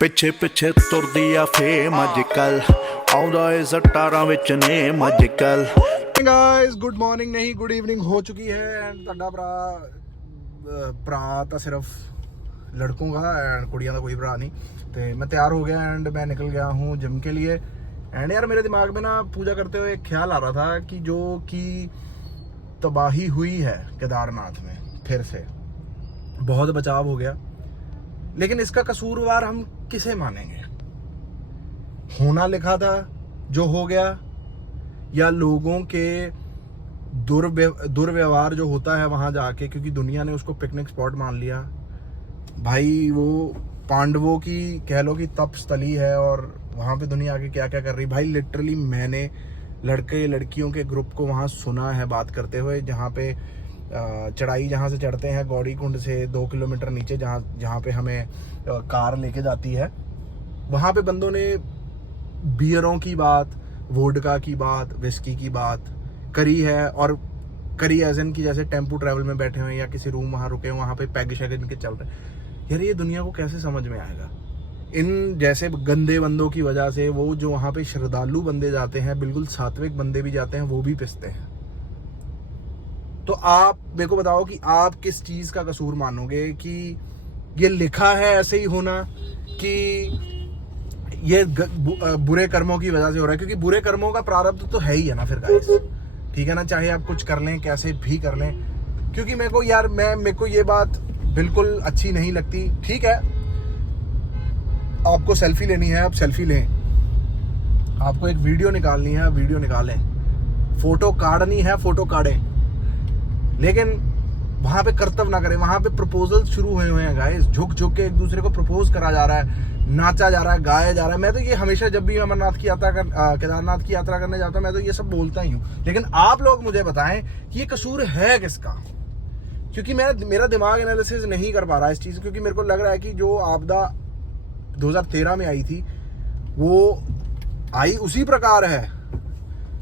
ਪਿੱਛੇ ਪਿੱਛੇ ਤੁਰਦੀ ਆ ਫੇਮ ਅੱਜ ਕੱਲ ਆਉਂਦਾ ਏ ਸਟਾਰਾਂ ਵਿੱਚ ਨੇਮ ਅੱਜ ਕੱਲ। गाइस गुड मॉर्निंग नहीं गुड इवनिंग हो चुकी है एंड ਤੁਹਾਡਾ ਭਰਾ ਤਾਂ ਸਿਰਫ लड़कों का एंड कुड़ियां का कोई भरा नहीं। तो मैं तैयार हो गया एंड मैं निकल गया हूँ जिम के लिए। एंड यार मेरे दिमाग में ना पूजा करते हुए एक ख्याल आ रहा था कि जो कि तबाही हुई है केदारनाथ में, फिर से बहुत बचाव हो गया, लेकिन इसका कसूरवार हम किसे मानेंगे? होना लिखा था जो हो गया, या लोगों के दुर्व्यवहार जो होता है वहां जाके, क्योंकि दुनिया ने उसको पिकनिक स्पॉट मान लिया। भाई वो पांडवों की कह लो कि तप स्थली है और वहां पे दुनिया आके क्या क्या कर रही। भाई लिटरली मैंने लड़के लड़कियों के ग्रुप को वहां सुना है बात करते हुए, जहाँ पे चढ़ाई जहाँ से चढ़ते हैं गौड़ी कुंड से 2 किलोमीटर नीचे, जहाँ पे हमें कार लेके जाती है, वहां पे बंदों ने बियरों की बात, वोडका की बात, विस्की की बात करी है। और करी एज इन की जैसे टेम्पो ट्रैवल में बैठे हुए या किसी रूम वहाँ रुके हुए, वहाँ पे पैग शैग इनके चल रहे हैं। यार ये दुनिया को कैसे समझ में आएगा? इन जैसे गंदे बंदों की वजह से वो जो वहाँ पे श्रद्धालु बंदे जाते हैं, बिल्कुल सात्विक बंदे भी जाते हैं, वो भी पिसते हैं। तो आप मेरे को बताओ कि आप किस चीज़ का कसूर मानोगे? कि ये लिखा है ऐसे ही होना, कि ये बुरे कर्मों की वजह से हो रहा है? क्योंकि बुरे कर्मों का प्रारब्ध तो है ही है ना फिर गाइस, ठीक है ना? चाहे आप कुछ कर लें, कैसे भी कर लें। क्योंकि मेरे को ये बात बिल्कुल अच्छी नहीं लगती। ठीक है, आपको सेल्फी लेनी है, आप सेल्फी लें। आपको एक वीडियो निकालनी है, वीडियो निकालें। फोटो काढ़नी है, फोटो काढ़ें, लेकिन वहां पे कर्तव्य ना करें। वहां पे प्रपोजल शुरू हुए हैं गाइस, झुक झुक के एक दूसरे को प्रपोज करा जा रहा है, नाचा जा रहा है, गाया जा रहा है। मैं तो ये हमेशा जब भी अमरनाथ की यात्रा केदारनाथ की यात्रा करने जाता हूँ, मैं तो ये सब बोलता ही हूँ। लेकिन आप लोग मुझे बताएं कि ये कसूर है किसका? क्योंकि मेरा दिमाग एनालिसिस नहीं कर पा रहा इस चीज़, क्योंकि मेरे को लग रहा है कि जो आपदा 2013 में आई थी वो आई उसी प्रकार है।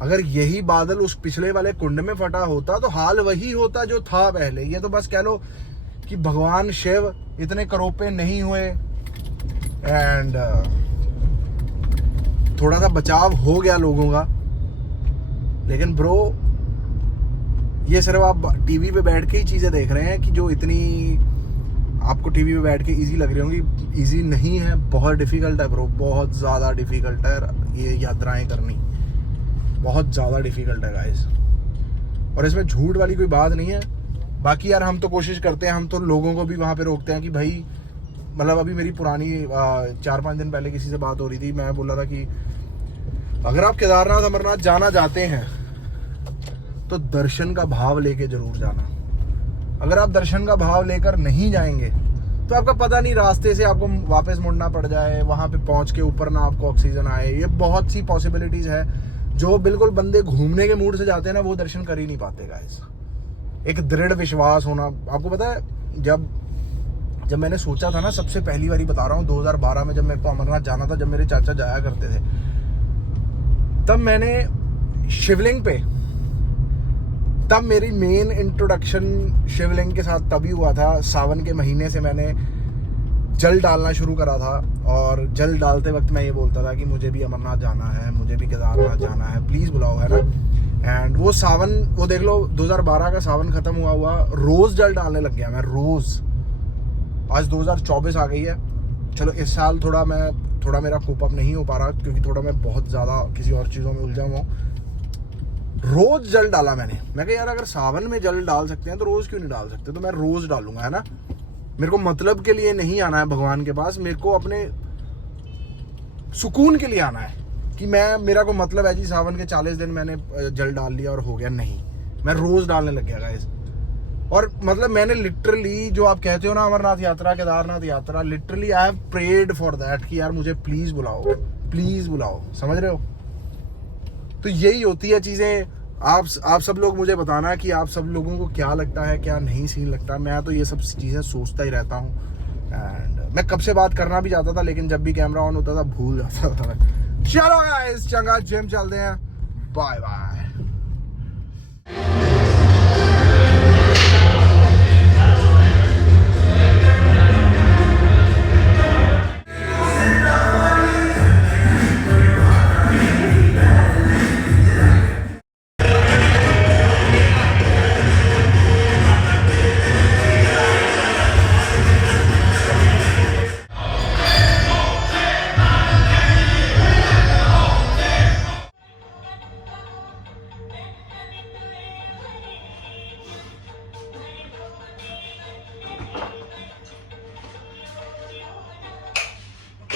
अगर यही बादल उस पिछले वाले कुंड में फटा होता तो हाल वही होता जो था पहले। ये तो बस कह लो कि भगवान शिव इतने करोपे नहीं हुए एंड थोड़ा सा बचाव हो गया लोगों का। लेकिन ब्रो, ये सिर्फ आप टीवी पे बैठ के ही चीज़ें देख रहे हैं कि जो इतनी आपको टीवी पे बैठ के इजी लग रही होंगी, इजी नहीं है, बहुत डिफ़िकल्ट है ब्रो, बहुत ज़्यादा डिफ़िकल्ट है ये यात्राएं करनी, बहुत ज़्यादा डिफ़िकल्ट है गाइस। और इसमें झूठ वाली कोई बात नहीं है। बाकी यार हम तो कोशिश करते हैं, हम तो लोगों को भी वहाँ पे रोकते हैं कि भाई, मतलब अभी मेरी पुरानी 4-5 दिन पहले किसी से बात हो रही थी, मैं बोल रहा था कि अगर आप केदारनाथ अमरनाथ जाना चाहते हैं तो दर्शन का भाव लेके जरूर जाना। अगर आप दर्शन का भाव लेकर नहीं जाएंगे तो आपका पता नहीं रास्ते से आपको वापस मुड़ना पड़ जाए, वहाँ पे पहुँच के ऊपर ना आपको ऑक्सीजन आए। ये बहुत सी पॉसिबिलिटीज़ है। जो बिल्कुल बंदे घूमने के मूड से जाते हैं ना, वो दर्शन कर ही नहीं पाते गाइस। एक दृढ़ विश्वास होना, आपको पता है जब मैंने सोचा था ना, सबसे पहली बारी बता रहा हूँ 2012 में जब मेरे को अमरनाथ जाना था, जब मेरे चाचा जाया करते थे, तब मैंने शिवलिंग पे, तब मेरी मेन इंट्रोडक्शन शिवलिंग के साथ तभी हुआ था। सावन के महीने से मैंने जल डालना शुरू करा था और जल डालते वक्त मैं ये बोलता था कि मुझे भी अमरनाथ जाना है, मुझे भी केदारनाथ जाना है, प्लीज़ बुलाओ, है ना। एंड वो सावन, वो देख लो 2012 का सावन खत्म हुआ रोज़ जल डालने लग गया मैं, रोज़। आज 2024 आ गई है। चलो इस साल थोड़ा मेरा कोप अप नहीं हो पा रहा, क्योंकि थोड़ा मैं बहुत ज़्यादा किसी और चीज़ों में उलझा हुआ हूँ। रोज़ जल डाला मैंने। मैं कहा यार अगर सावन में जल डाल सकते हैं तो रोज़ क्यों नहीं डाल सकते? तो मैं रोज़ डालूंगा, है ना। मेरे को मतलब के लिए नहीं आना है भगवान के पास, मेरे को अपने सुकून के लिए आना है कि मेरा को मतलब है जी सावन के 40 दिन मैंने जल डाल लिया और हो गया। नहीं, मैं रोज़ डालने लग गया गाइस। और मतलब मैंने लिटरली, जो आप कहते हो ना Amarnath Yatra, Kedarnath Yatra, literally I have prayed for that कि यार मुझे प्लीज़ बुलाओ, प्लीज़ बुलाओ, समझ रहे हो? तो यही होती है चीज़ें। आप सब लोग मुझे बताना कि आप सब लोगों को क्या लगता है, क्या नहीं सीन लगता। मैं तो ये सब चीज़ें सोचता ही रहता हूँ। एंड मैं कब से बात करना भी चाहता था, लेकिन जब भी कैमरा ऑन होता था भूल जाता था। चलो गाइस, चंगा जिम चलते हैं, बाय बाय।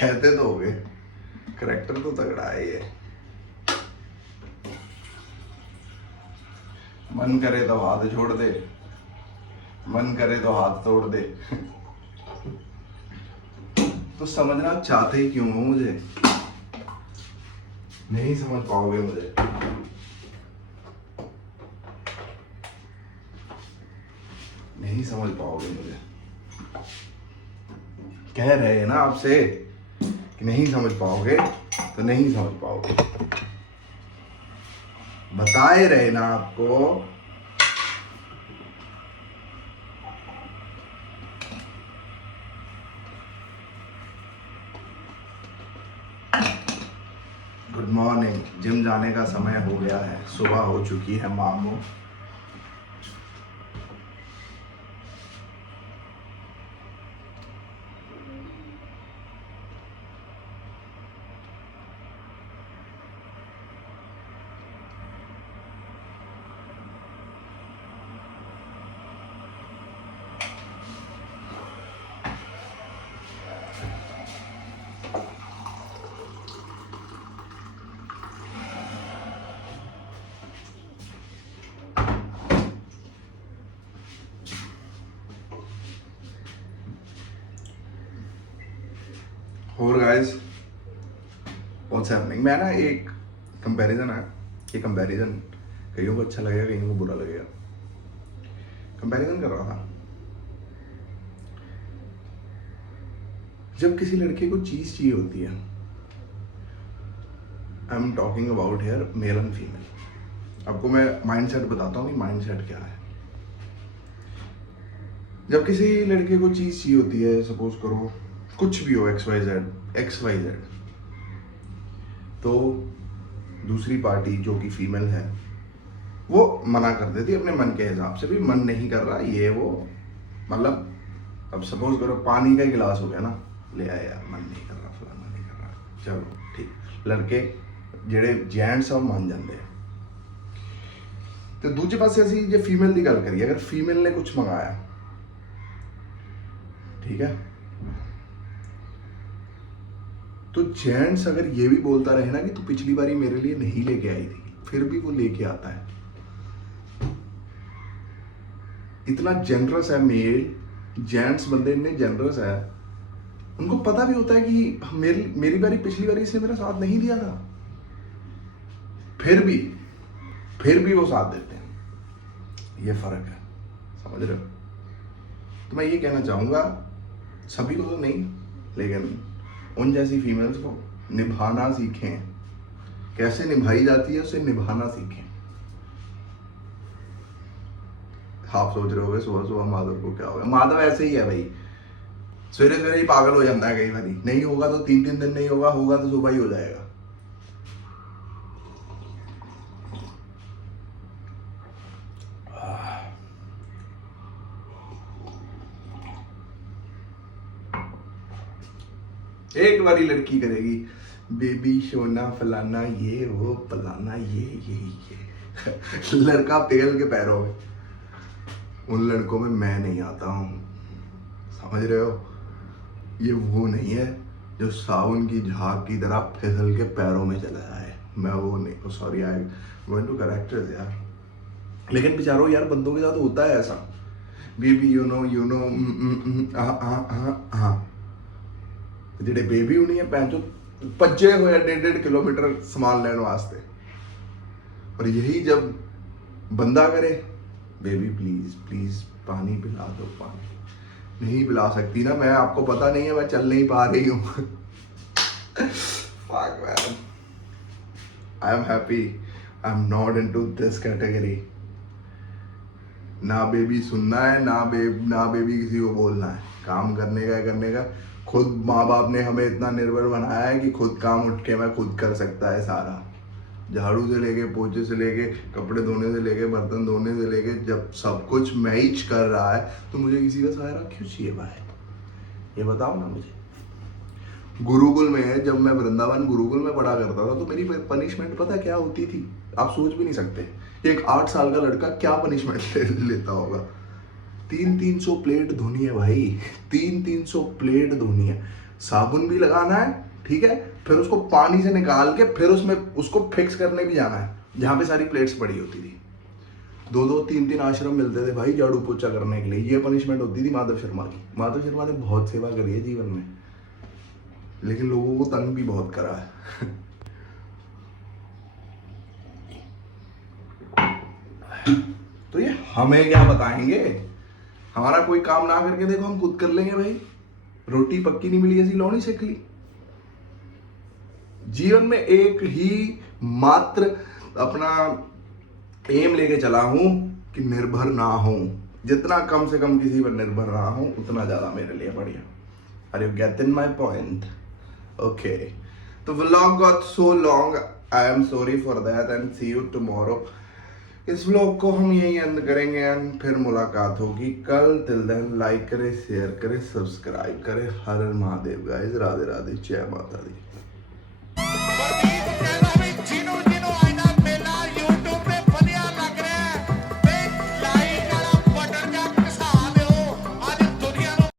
कहते तो होगे, करेक्टर तो तगड़ा है ये। मन करे तो हाथ छोड़ दे, मन करे तो हाथ तोड़ दे। तो समझना चाहते ही क्यों हो मुझे? नहीं समझ पाओगे मुझे। नहीं समझ पाओगे मुझे। कह रहे हैं ना आपसे कि नहीं समझ पाओगे, तो नहीं समझ पाओगे। बताए रहे ना आपको। Good morning. जिम जाने का समय हो गया है, सुबह हो चुकी है मामू। और गाइस व्हाट्स हैपनिंग। मैं ना एक कंपैरिजन है, ये कंपैरिजन कईयों को अच्छा लगेगा, कईयों को बुरा लगेगा। कंपैरिजन कर रहा था, जब किसी लड़के को चीज चाहिए होती है, I am talking about here male and female. आपको मैं माइंडसेट बताता हूँ कि माइंडसेट क्या है। जब किसी लड़के को चीज चाहिए होती है, सपोज करो कुछ भी हो, XYZ, तो दूसरी पार्टी जो कि फीमेल है वो मना कर देती है अपने मन के हिसाब से, भी मन नहीं कर रहा ये वो। मतलब अब सपोज करो पानी का ही गिलास हो गया ना, ले आया यार, मन नहीं कर रहा, फलाना नहीं कर रहा, चलो ठीक। लड़के जेड़े जेंट्स आ मान जाते हैं। तो दूजे पासे असी जो फीमेल की गल करिए, अगर फीमेल ने कुछ मंगाया, ठीक है, तो जेंट्स अगर ये भी बोलता रहे ना कि तू पिछली बारी मेरे लिए नहीं लेके आई थी, फिर भी वो लेके आता है। इतना जेनरस है मेल, जेंट्स बंदे इतने जेनरस है, उनको पता भी होता है कि मेरी बारी पिछली बारी इसने मेरा साथ नहीं दिया था, फिर भी वो साथ देते हैं। ये फर्क है, समझ रहे हो? तो मैं ये कहना चाहूंगा, सभी को तो नहीं, लेकिन उन जैसी फीमेल्स को निभाना सीखें। कैसे निभाई जाती है उसे निभाना सीखें। आप सोच रहे होगे सुबह सुबह माधव को क्या होगा। माधव ऐसे ही है भाई, सवेरे सवेरे ही पागल हो जाता है। कई बार नहीं होगा तो 3 दिन नहीं होगा, होगा तो सुबह ही हो जाएगा। एक बारी लड़की करेगी बेबी सोना फलाना ये वो फलाना ये लड़का पेल के पैरों में। उन लड़कों में मैं नहीं आता हूँ, समझ रहे हो? ये वो नहीं है जो सावन की झाग की तरह फिसल के पैरों में चला जाए। मैं वो नहीं, sorry I want to correct यार। लेकिन बेचारों यार, बंदों के साथ होता है ऐसा, बेबी यू नो हाँ ਜਿਹੜੇ बेबी होनी है भैन चो भजे हुए 1.5 किलोमीटर सामान लेने वास्ते, और यही जब बंदा करे बेबी प्लीज प्लीज पानी पिला दो, पानी नहीं पिला सकती ना, मैं आपको पता नहीं है, मैं चल नहीं पा रही हूँ। Fuck man, I am happy, I am not into this category। ना बेबी सुनना है, ना बेबी किसी को बोलना है, काम करने का। खुद माँ बाप ने हमें इतना निर्भर बनाया है कि खुद काम उठ के मैं खुद कर सकता है सारा, झाड़ू से लेके, पोछे से लेके, कपड़े धोने से लेके, बर्तन धोने से लेके, जब सब कुछ मैं ही कर रहा है तो मुझे किसी का सहारा क्यों चाहिए भाई? ये बताओ ना मुझे। गुरुकुल में, जब मैं वृंदावन गुरुकुल में पढ़ा करता था, तो मेरी पनिशमेंट पता क्या होती थी? आप सोच भी नहीं सकते। एक 8 साल का लड़का क्या पनिशमेंट लेता होगा। 300 प्लेट धोनी है भाई, 300 प्लेट धोनी है। साबुन भी लगाना है, ठीक है, फिर उसको पानी से निकाल के फिर उसमें उसको फिक्स करने भी जाना है जहाँ पे सारी प्लेट्स पड़ी होती थी। 2-2, 3-3 आश्रम मिलते थे भाई झाड़ू पोछा करने के लिए। ये पनिशमेंट होती थी माधव शर्मा की। माधव शर्मा ने बहुत सेवा करी है जीवन में, लेकिन लोगों को तंग भी बहुत करा है। तो ये हमें क्या बताएंगे, हमारा कोई काम ना करके देखो हम खुद कर लेंगे भाई। रोटी पक्की नहीं मिली, ऐसी लौनी सेक ली। जीवन में एक ही मात्र अपना एम लेके चला हूं कि निर्भर ना हूं। जितना कम से कम किसी पर निर्भर रहा हूं उतना ज्यादा मेरे लिए बढ़िया। Are you getting my point? Okay, तो vlog got so long, I am sorry for that and see you tomorrow. इस व्लॉग को हम यही एंड करेंगे एंड फिर मुलाकात होगी कल। टिल देन लाइक करें, शेयर करें, सब्सक्राइब करें। हर हर महादेव गाइस, राधे राधे, जय माता दी।